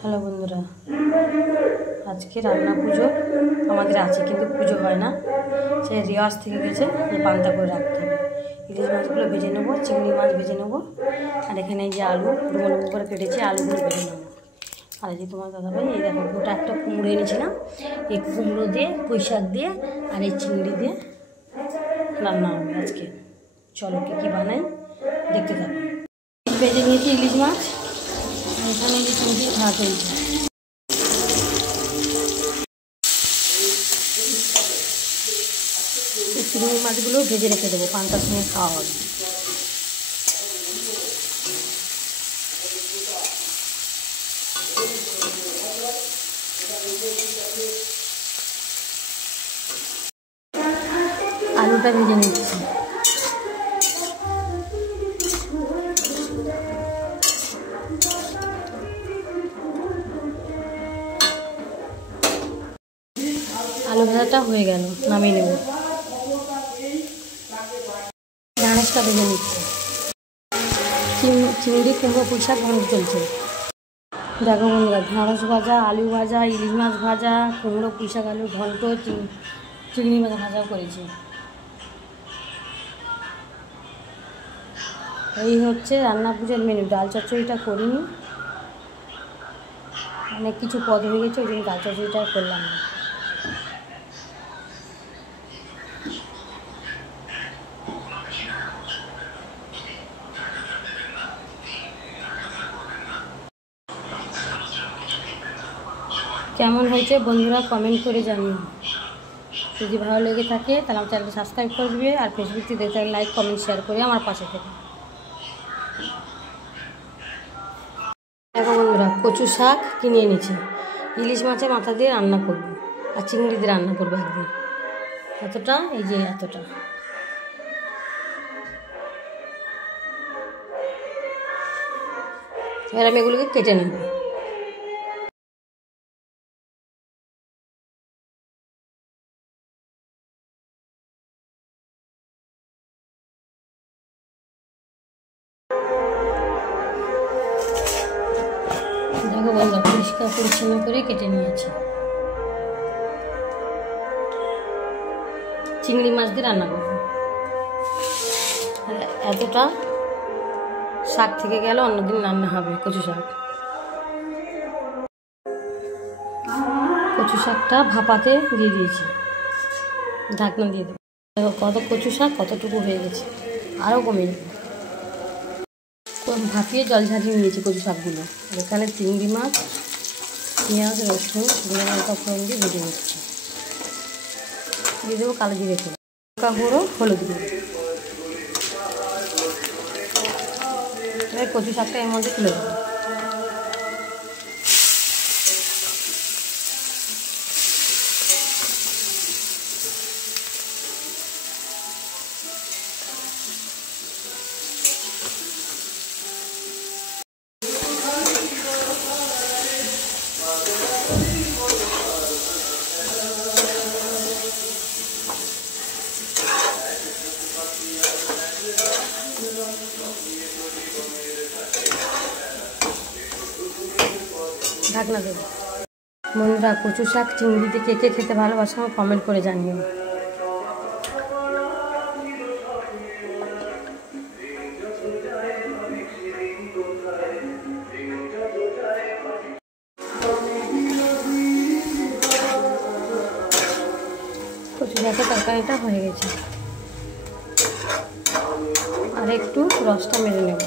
Hello বন্ধুরা, আজকে রান্না পুজো আমাদের আছে, কিন্তু পুজো হয় না। সে রেওয়াজ থেকে গেছে যে পান্তা করে রাখতে হবে। ইলিশ মাছগুলো ভেজে নেবো, চিংড়ি মাছ ভেজে নেবো, আর এখানে এই যে আলু ডুমো ডুমো করে কেটেছি, আলুগুলো ভেজে নেবো। আর এই যে তোমার দাদাভাই এই দেখো গোটা একটা কুমড়ো এনেছিলাম, এই কুমড়ো দিয়ে পুঁই শাক দিয়ে আর এই চিংড়ি দিয়ে রান্না হবে আজকে। চলো কী বানাই দেখতে থাকো। ভেজে নিয়েছি ইলিশ মাছ, এখানে যে চিংড়ি ভাত হয়েছে। চিংড়ি মাছগুলো ভেজে রেখে দেবো, পান্তার সঙ্গে খাওয়া হবে। আলুটা ভেজে নিচ্ছি। আলু ভাজাটা হয়ে গেল, নামিয়ে নেব। ঢ্যাঁড়সটা ভেজে নিচ্ছি। চিংড়ি কুমড়ো পুঁই শাক ঘন্ট চলছে। দেখো বন্ধুরা, ঢ্যাঁড়স ভাজা, আলু ভাজা, ইলিশ মাছ ভাজা, কুমড়ো পুঁই শাক আলু ঘন্ট, চিংড়ি মাছ ভাজাও করেছি। এই হচ্ছে রান্না পুজোর মেনু। ডাল চচ্চড়িটা করিনি, অনেক কিছু পদ হয়ে গেছে, ওই জন্য ডাল চচ্চড়িটা করলাম না। কেমন হয়েছে বন্ধুরা কমেন্ট করে জানিও। যদি ভালো লেগে থাকে তাহলে আমার চ্যানেলটা সাবস্ক্রাইব করবে, আর ফেসবুক থেকে দেখতে লাইক কমেন্ট শেয়ার করে আমার পাশে থেকে। দেখো বন্ধুরা, কচু শাক কিনে এনেছি, ইলিশ মাছের মাথা দিয়ে রান্না করব, আর চিংড়ি দিয়ে রান্না করবো একদিন। এতটা, এই যে এতটা। এবার আমি এগুলোকে কেটে নেব। দেখো বন্ধুরা, পরিষ্কার পরিচ্ছন্ন করে কেটে নিয়েছি। চিংড়ি মাছ দিয়ে রান্না করব। এতটা শাক থেকে গেল, অন্যদিন রান্না হবে কচু শাক। কচু শাকটা ভাপাতে দিয়ে দিয়েছি, ঢাকনা দিয়ে দেবো। দেখো কত কচু শাক কতটুকু হয়ে গেছে, আরও কমে যাবে। ভাপিয়ে জল ঝাঁঝিয়ে নিয়েছি কচু শাকগুলো। আর এখানে চিংড়ি মাছ, পেঁয়াজ, রসুন, ধনে লঙ্কা ফোড়ন দিয়ে ভেজে নিচ্ছি। দিয়ে দেবো কালো জিরে ফোড়ন, লঙ্কা গুঁড়ো, হলুদ গুঁড়ো। এবার কচু শাকটা এর মধ্যে তুলে দেবো। ঢাকনা দেবো। বন্ধুরা, কচু শাক চিংড়ি দিয়ে কে কে খেতে ভালোবাসো আমার কমেন্ট করে জানিও। কচু শাকের তরকারিটা হয়ে গেছে, আর একটু রসটা মেরে নেব।